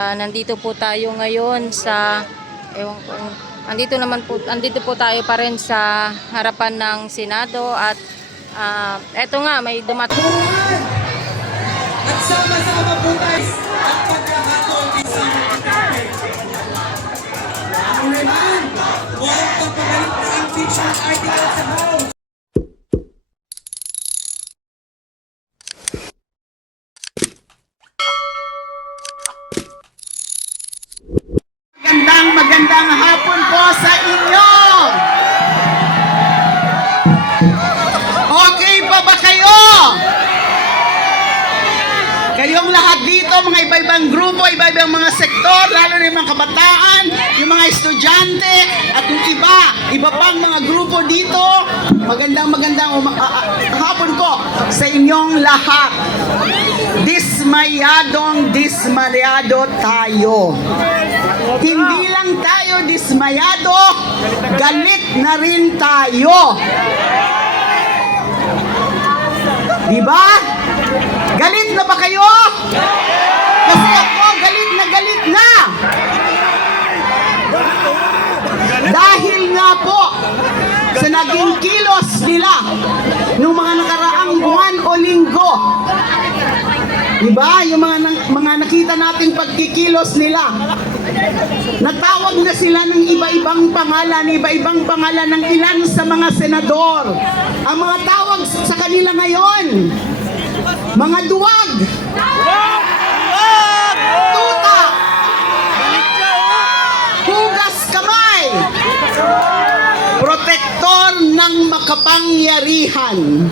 Ah, nandito po tayo ngayon sa ewan ko andito naman po andito po tayo pa rin sa harapan ng Senado at ah, eto nga may dumating At sama-sama po tayo at pagkakataon isang Congressman, huwag pagpabalik ng impeachment article sa House. Kayong lahat dito, mga iba-ibang grupo, iba-ibang mga sektor, lalo na yung mga kabataan, yung mga estudyante, at yung iba, iba pang mga grupo dito, magandang magandang uma- ah, ah, hapon po sa inyong lahat. Dismayadong dismayado tayo. Hindi lang tayo dismayado, galit na rin tayo. Di ba? Galit na ba kayo? Kasi ako galit na galit na. Dahil nga po sa naging kilos nila nung mga nakaraang buwan o linggo. Diba? Yung mga, mga nakita nating pagkikilos nila. Natawag na sila ng iba-ibang pangalan, iba-ibang pangalan ng ilan sa mga senador. Ang mga tawag sa kanila ngayon, mga duwag, tuta, hugas kamay, protektor ng makapangyarihan.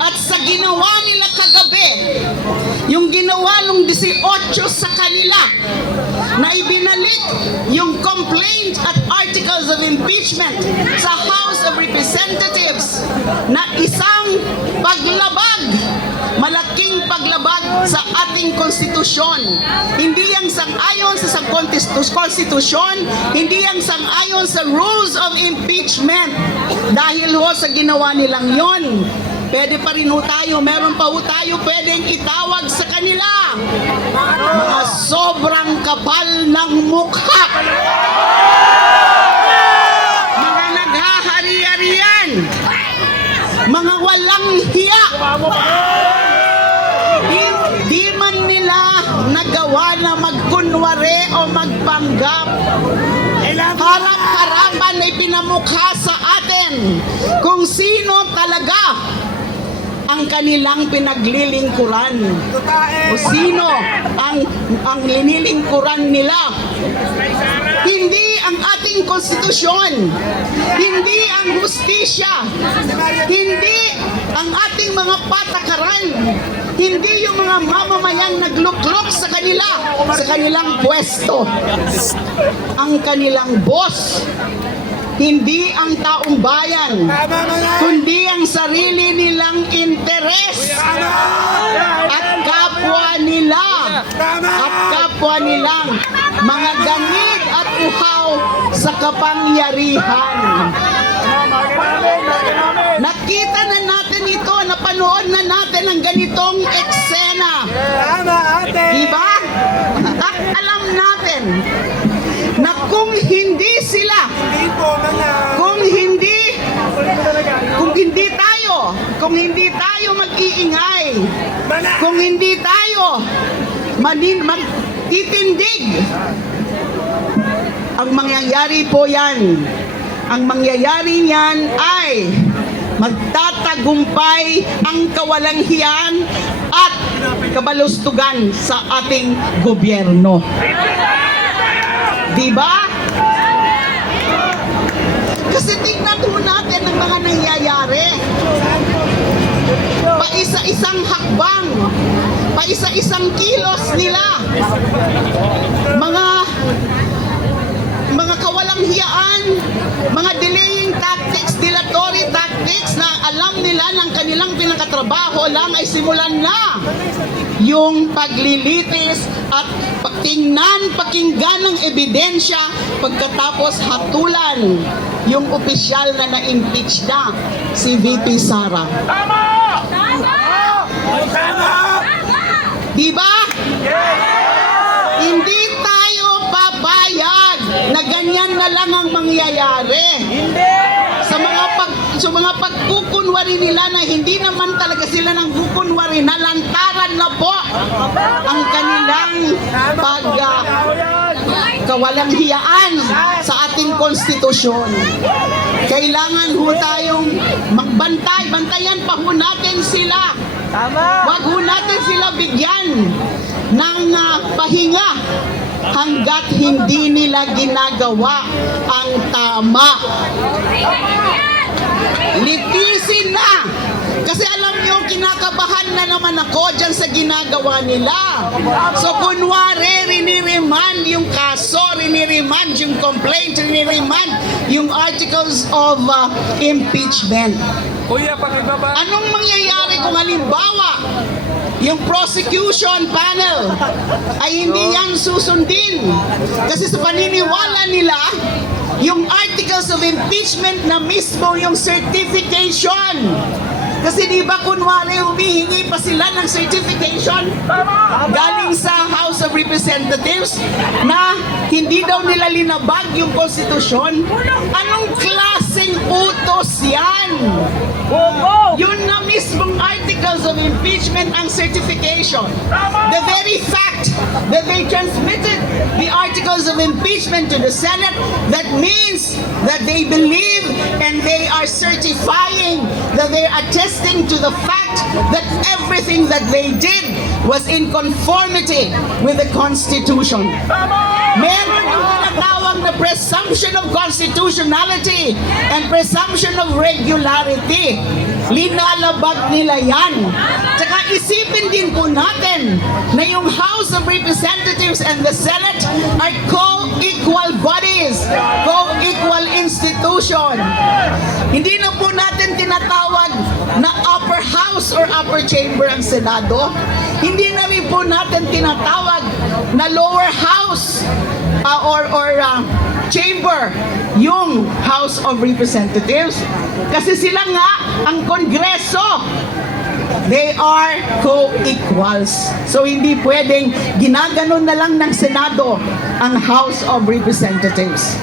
At sa ginawa nila kagabi, yung ginawa nung 18 sa kanila, na ibinalik yung complaint at articles of impeachment sa House of Representatives na isang paglabag sa ating konstitusyon. Hindi yang sang-ayon sa konstitusyon, hindi yang sang-ayon sa rules of impeachment. Dahil ho sa ginawa nilang yon, pwede pa rin ho tayo, meron pa ho tayo pwedeng itawag sa kanila. Mga sobrang kapal ng mukha. Mga naghahari-harian. Mga walang hiya. Di, di man nila nagawa na magkunwari o magpanggap. Harap-harapan ay pinamukha sa atin kung sino talaga ang kanilang pinaglilingkuran. O sino ang ang linilingkuran nila? Hindi ang ating konstitusyon. Hindi ang hustisya. Hindi ang ating mga patakaran. Hindi yung mga mamamayang nagluklok sa kanila, sa kanilang pwesto. Ang kanilang boss. Hindi ang taong bayan, kundi ang sarili nilang interes at kapwa nila at kapwa nilang mga ganid at uhaw sa kapangyarihan. Nakita na natin ito, napanood na natin ang ganitong eksena. Diba? At alam natin na kung hindi sila, kung hindi, kung hindi tayo, kung hindi tayo mag-iingay, kung hindi tayo manin, magtitindig, ang mangyayari po yan, ang mangyayari niyan ay magtatagumpay ang kawalanghiyaan at kabalustugan sa ating gobyerno. Di ba? Kasi tingnan po natin ang mga nangyayari. Paisa-isang hakbang, paisa-isang kilos nila. Mga mga kawalang hiyaan, mga delaying tactics, dilatory tactics na alam nila ng kanilang pinakatrabaho lang ay simulan na. Yung paglilitis at tingnan, pakinggan ng ebidensya pagkatapos hatulan yung opisyal na na-impeach na si VP Sara. Di ba? mangyayari. Sa mga pag sa mga pagkukunwari nila na hindi naman talaga sila nang kukunwari, nalantaran na po ang kanilang pag ah, kawalang hiyaan sa ating konstitusyon. Kailangan ho tayong magbantay, bantayan pa ho natin sila. Wag ho natin sila bigyan ng ah, pahinga hanggat hindi nila ginagawa ang tama. Litisin na! Kasi alam niyo, kinakabahan na naman ako dyan sa ginagawa nila. So kunwari, riniriman yung kaso, riniriman yung complaint, riniriman yung articles of uh, impeachment. Kuya, pakibaba. Anong mangyayari kung halimbawa yung prosecution panel ay hindi yan susundin? Kasi sa paniniwala nila, yung articles of impeachment na mismo yung certification. Kasi di ba kunwari humihingi pa sila ng certification galing sa House of Representatives na hindi daw nila linabag yung konstitusyon? Anong klaseng utos yan? Yun na mismong articles of impeachment ang certification. The very fact that they transmitted the articles of impeachment to the Senate, that means that they believe and they are certifying that they're attesting to the fact that everything that they did was in conformity with the Constitution. Meron na presumption of constitutionality and presumption of regularity. Linalabag nila yan. Isipin din po natin na yung House of Representatives and the Senate are co-equal bodies, co-equal institution. Hindi na po natin tinatawag na upper house or upper chamber ang Senado. Hindi na rin po natin tinatawag na lower house uh, or or uh, chamber yung House of Representatives kasi sila nga ang Kongreso They are co-equals. So hindi pwedeng ginaganon na lang ng Senado ang House of Representatives.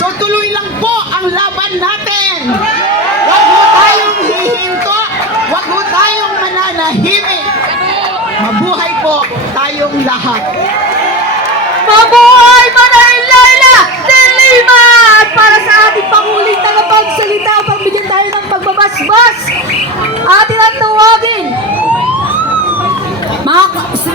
So tuloy lang po ang laban natin. Huwag mo tayong hihinto. Huwag mo tayong mananahimik. Mabuhay po tayong lahat. Mabuhay Manay Laila de! At para sa ating panguling tagapagsalita, pagbigyan tayo ng pagbabasbas, atin ang tawagin. Mga,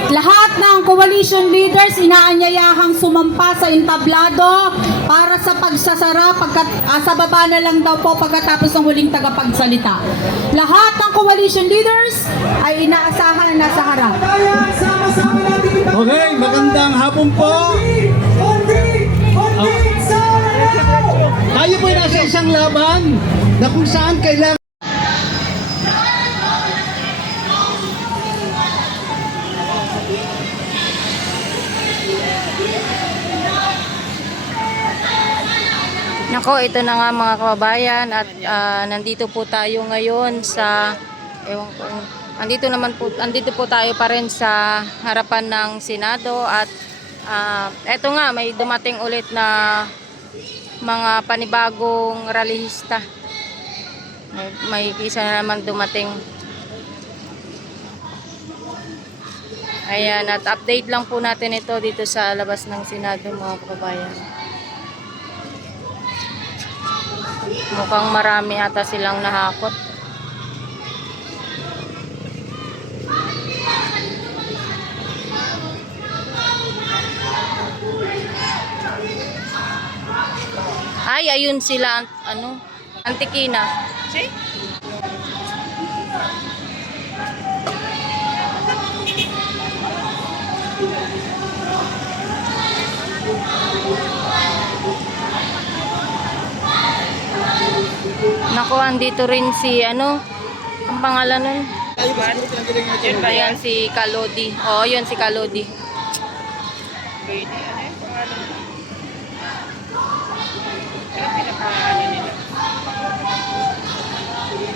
lahat ng coalition leaders inaanyayahang sumampa sa entablado para sa pagsasara pagkat, ah, sa baba na lang daw po pagkatapos ng huling tagapagsalita. Lahat ng coalition leaders ay inaasahan na nasa harap. Okay, magandang hapon po. Tayo po ay nasa isang laban na kung saan kailangan Nako, ito na nga mga kababayan at ah, nandito po tayo ngayon sa ewan ko, andito naman po andito po tayo pa rin sa harapan ng Senado at ah, eto nga may dumating ulit na mga panibagong rallyista. May, may isa na naman dumating. Ayan, at update lang po natin ito dito sa labas ng Senado mga kababayan. Mukhang marami ata silang nahakot. Ay, ayun sila, ano, Antikina. Nako, andito rin si, ano, ang pangalan nun? Ayan, si Kalodi. Oo, yun si Kalodi.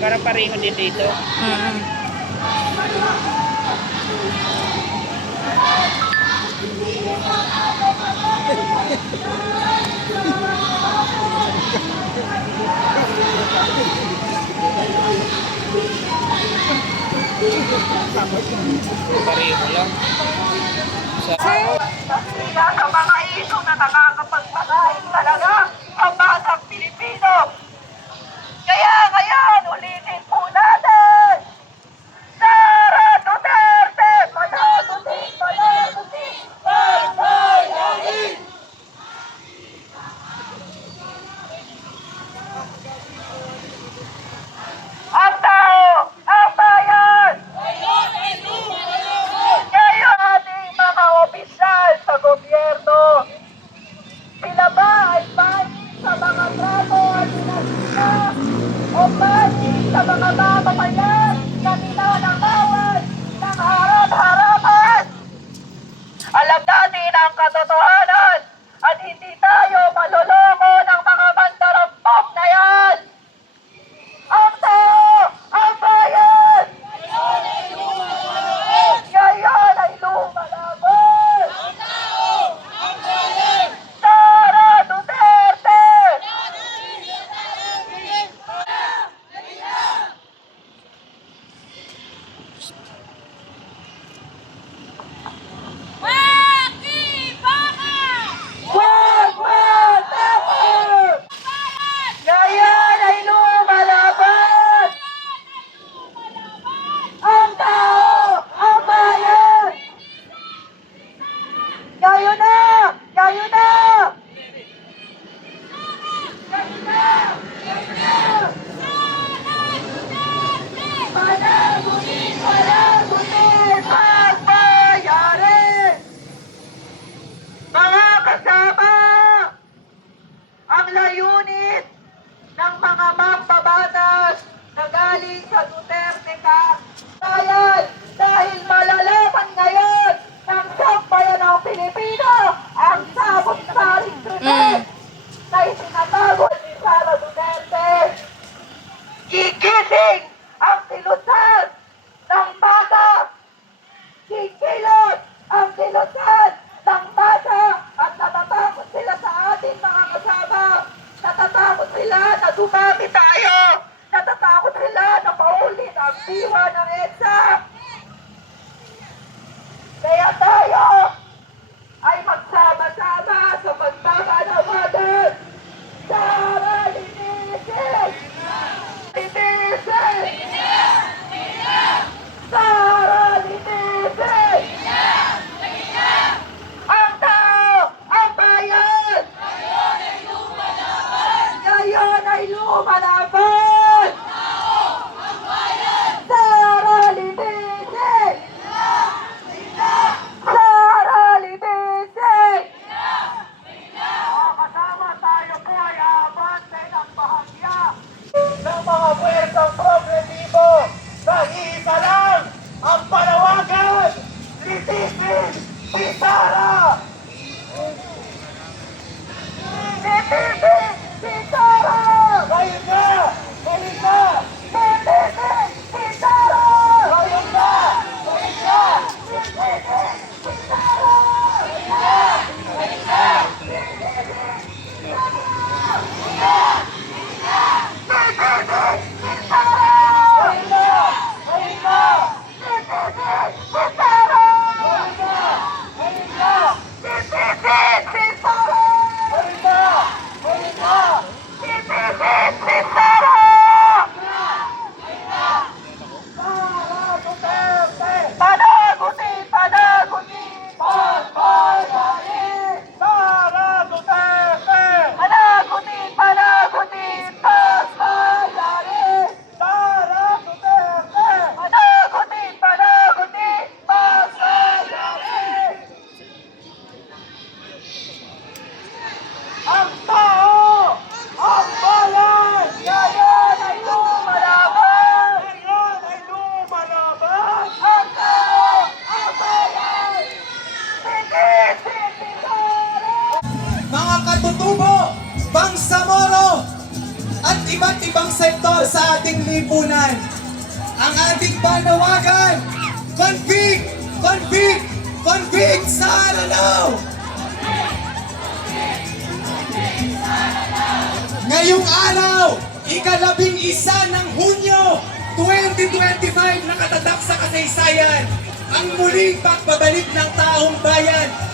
Para pareho din dito. Mm. Pareho lang. Sa... Sila sa mga iso na nakakapagpakain talaga ang basang Pilipino. Kaya, kaya, ulitin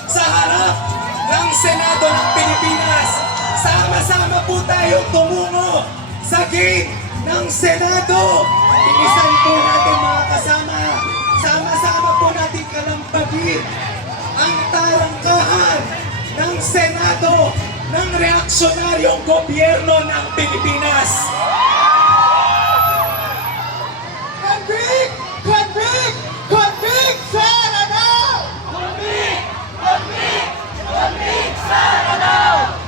sa harap ng Senado ng Pilipinas. Sama-sama po tayo tumungo sa gate ng Senado. Bilisan po natin mga kasama. Sama-sama po natin kalampagin ang tarangkahan ng Senado ng reaksyonaryong gobyerno ng Pilipinas. Bolsonaro!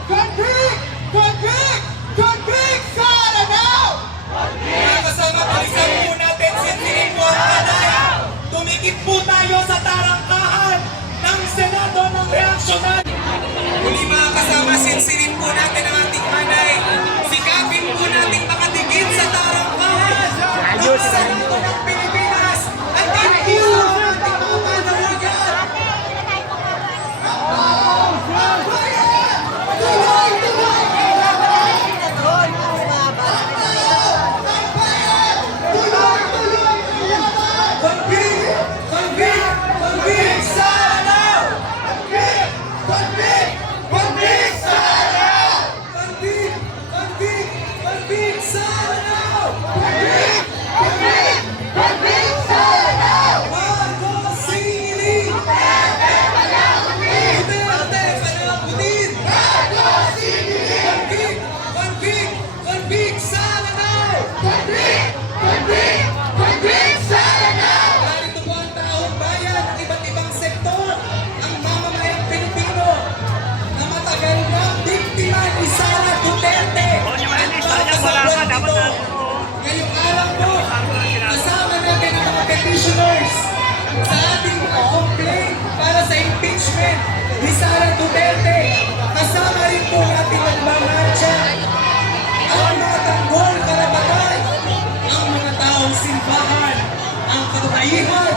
Naiwan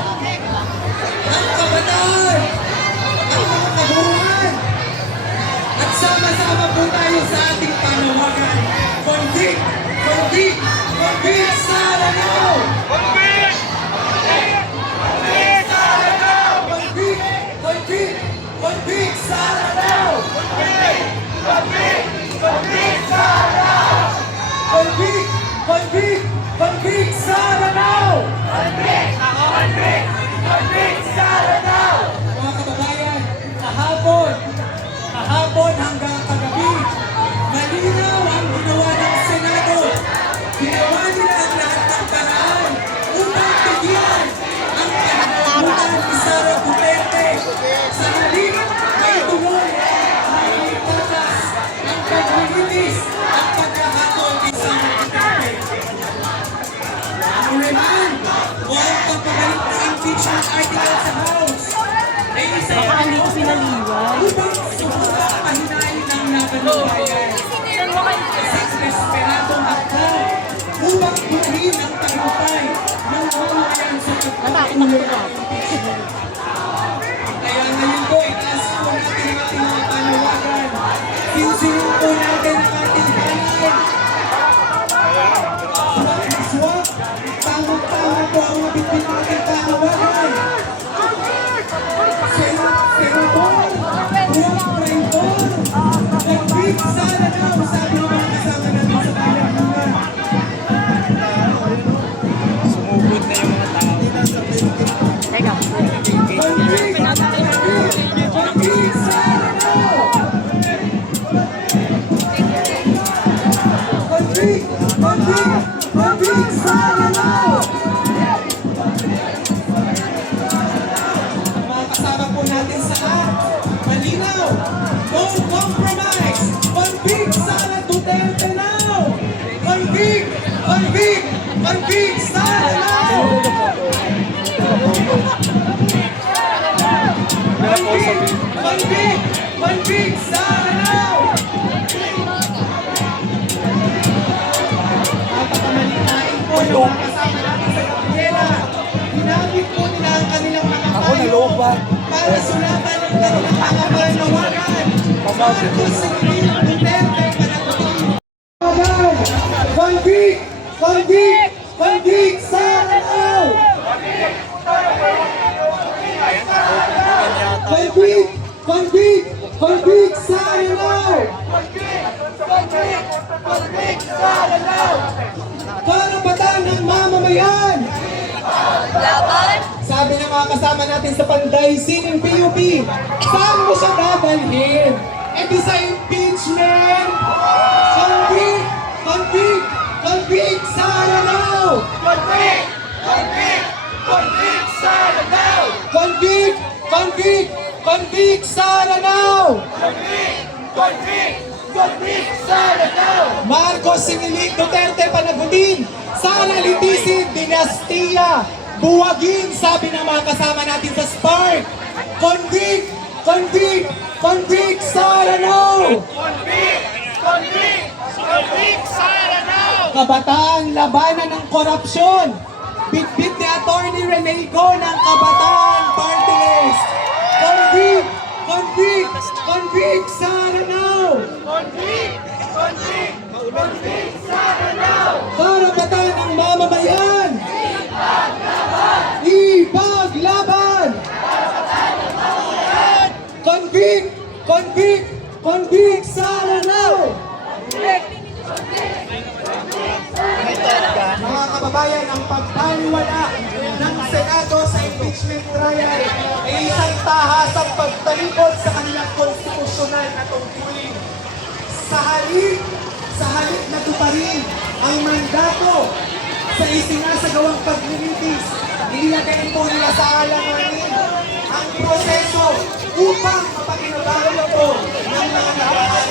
ang kabataan, ang mga kabuhan. At sama-sama po tayo sa ating panawagan. Convict! Convict! Convict sa Lanao! Convict! Convict sa Lanao! Convict! Convict! Convict sa Lanao! Convict! Convict! Convict sa Lanao! Convict! Convict! Convict sa Lanao! Big! Big Sarah! Mga kababayan, kahapon, kahapon hanggang Não, não, não. Panggig! Panggig! Panggig sa araw! Panggig! Panggig! Panggig sa araw! Panggig! sa araw! Karapatan ng mamamayan! Laban! Sabi ng mga kasama natin sa Panday Sining PUP, saan mo siya dadalhin? Di sa impeachment! Convict! Convict! Convict sa Lanao! Convict! Convict! Convict sa Lanao! Convict! Convict! Convict sa Lanao! Marcos Sinilig Duterte panagutin sana litisin dinastiya buwagin sabi ng mga kasama natin sa Spark convict convict convict sa Lanao Kabataan labanan ng korupsyon. Bitbit ni Attorney Rene Go ng Kabataan Party List. Convict convict convict sa Lanao Karapatan ng mamamayan! Convict! Convict! Sa Lanao! Mga kababayan, ang pagtaliwala ng Senado sa impeachment trial ay isang tahasang pagtalikod sa kanilang konstitusyonal na tungkulin sa halip, sa halip na tuparin ang mandato sa isinasagawang paglilitis, nilagay po nila sa alanganin ang proseso upang mapakinabangan ito ng mga tao.